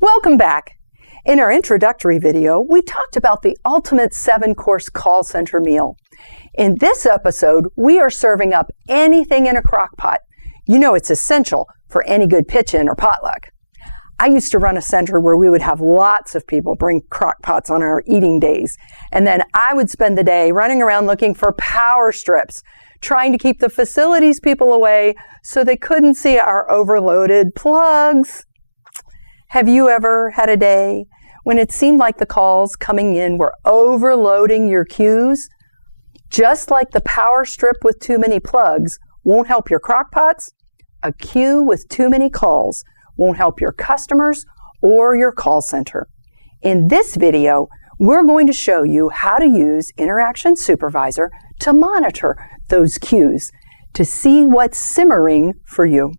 Welcome back. In our introductory video, we talked about the ultimate 7-course call center meal. In this episode, we are serving up anything in a crock pot. You know it's essential for any good pitch-in or potluck. I used to run a center where we would have lots of people bring crock pots on our eating days. And then I would spend the day running around looking for power strips, trying to keep the facilities people away so they couldn't see our overloaded plugs. Have you ever had a day when it seemed like the calls coming in were overloading your queues? Just like the power strip with too many plugs won't help your crock pots, a queue with too many calls won't help your customers or your call center. In this video, we're going to show you how to use Interaction Supervisor to monitor those queues to see what's simmering for you.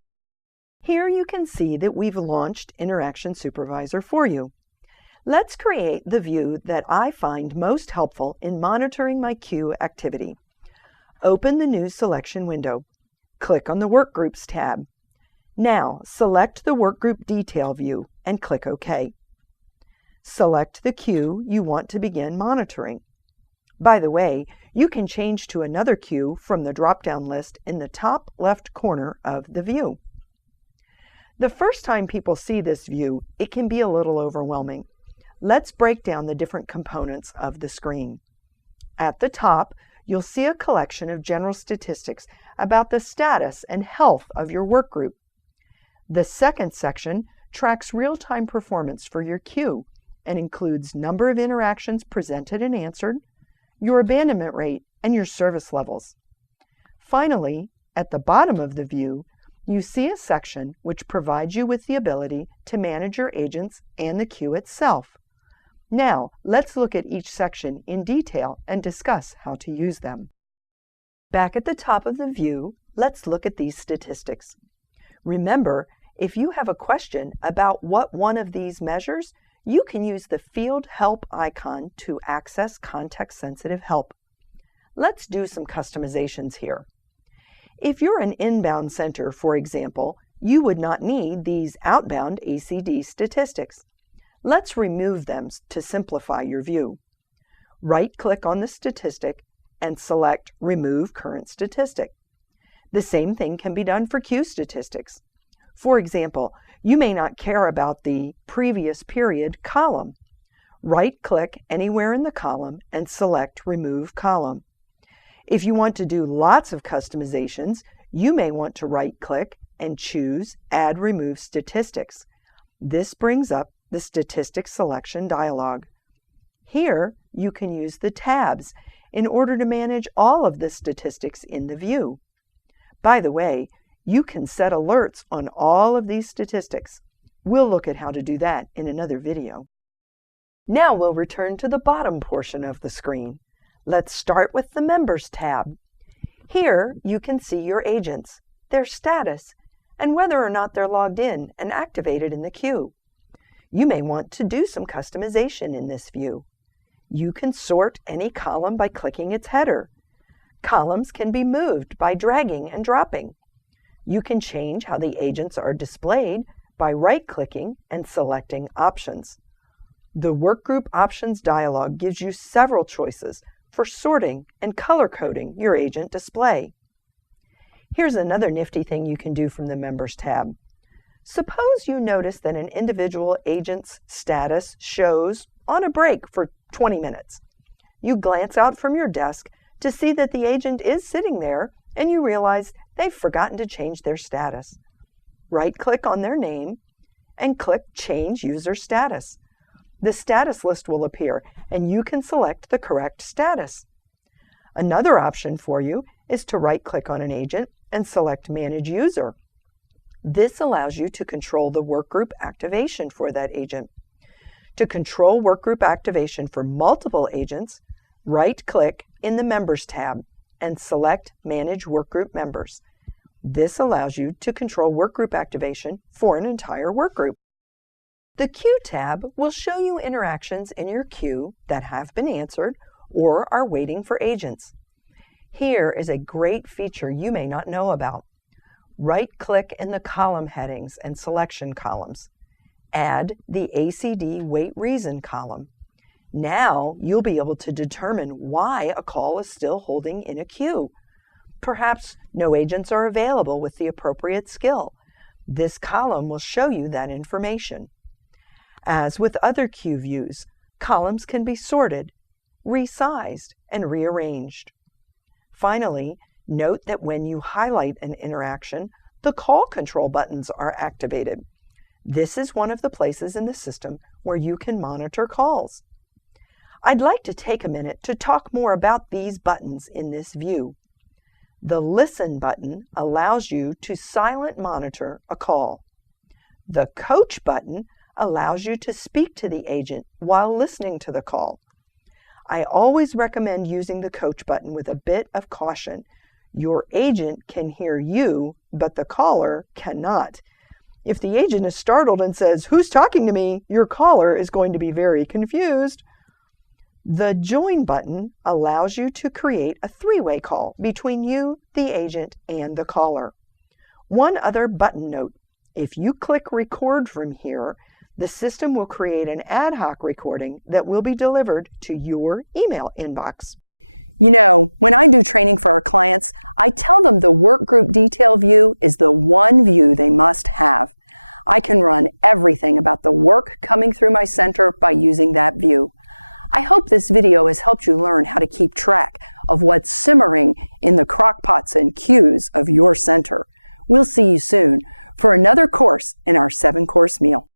Here you can see that we've launched Interaction Supervisor for you. Let's create the view that I find most helpful in monitoring my queue activity. Open the new selection window. Click on the Workgroups tab. Now select the Workgroup Detail view and click OK. Select the queue you want to begin monitoring. By the way, you can change to another queue from the drop-down list in the top left corner of the view. The first time people see this view, it can be a little overwhelming. Let's break down the different components of the screen. At the top, you'll see a collection of general statistics about the status and health of your work group. The second section tracks real-time performance for your queue and includes number of interactions presented and answered, your abandonment rate, and your service levels. Finally, at the bottom of the view, you see a section which provides you with the ability to manage your agents and the queue itself. Now, let's look at each section in detail and discuss how to use them. Back at the top of the view, let's look at these statistics. Remember, if you have a question about what one of these measures, you can use the Field Help icon to access context-sensitive help. Let's do some customizations here. If you're an inbound center, for example, you would not need these outbound ACD statistics. Let's remove them to simplify your view. Right-click on the statistic and select Remove Current Statistic. The same thing can be done for queue statistics. For example, you may not care about the previous period column. Right-click anywhere in the column and select Remove Column. If you want to do lots of customizations, you may want to right-click and choose Add Remove Statistics. This brings up the Statistics Selection dialog. Here, you can use the tabs in order to manage all of the statistics in the view. By the way, you can set alerts on all of these statistics. We'll look at how to do that in another video. Now we'll return to the bottom portion of the screen. Let's start with the Members tab. Here you can see your agents, their status, and whether or not they're logged in and activated in the queue. You may want to do some customization in this view. You can sort any column by clicking its header. Columns can be moved by dragging and dropping. You can change how the agents are displayed by right-clicking and selecting Options. The Workgroup Options dialog gives you several choices for sorting and color-coding your agent display. Here's another nifty thing you can do from the Members tab. Suppose you notice that an individual agent's status shows on a break for 20 minutes. You glance out from your desk to see that the agent is sitting there and you realize they've forgotten to change their status. Right-click on their name and click Change User Status. The status list will appear and you can select the correct status. Another option for you is to right-click on an agent and select Manage User. This allows you to control the workgroup activation for that agent. To control workgroup activation for multiple agents, right-click in the Members tab and select Manage Workgroup Members. This allows you to control workgroup activation for an entire workgroup. The Queue tab will show you interactions in your queue that have been answered or are waiting for agents. Here is a great feature you may not know about. Right-click in the column headings and selection columns. Add the ACD Wait Reason column. Now you'll be able to determine why a call is still holding in a queue. Perhaps no agents are available with the appropriate skill. This column will show you that information. As with other queue views, columns can be sorted, resized, and rearranged. Finally, note that when you highlight an interaction, the call control buttons are activated. This is one of the places in the system where you can monitor calls. I'd like to take a minute to talk more about these buttons in this view. The Listen button allows you to silent monitor a call. The Coach button allows you to speak to the agent while listening to the call. I always recommend using the Coach button with a bit of caution. Your agent can hear you, but the caller cannot. If the agent is startled and says, "Who's talking to me?" your caller is going to be very confused. The Join button allows you to create a three-way call between you, the agent, and the caller. One other button note: if you click Record from here, the system will create an ad hoc recording that will be delivered to your email inbox. You know, when I do training for our clients, I tell them the workgroup detail view is the one view they must have. I can run everything about the work coming through my center by using that view. I hope this video has helped you learn how to keep track of what's simmering in the crockpots and queues of your center. We'll see you soon for another course in our 7-course meal.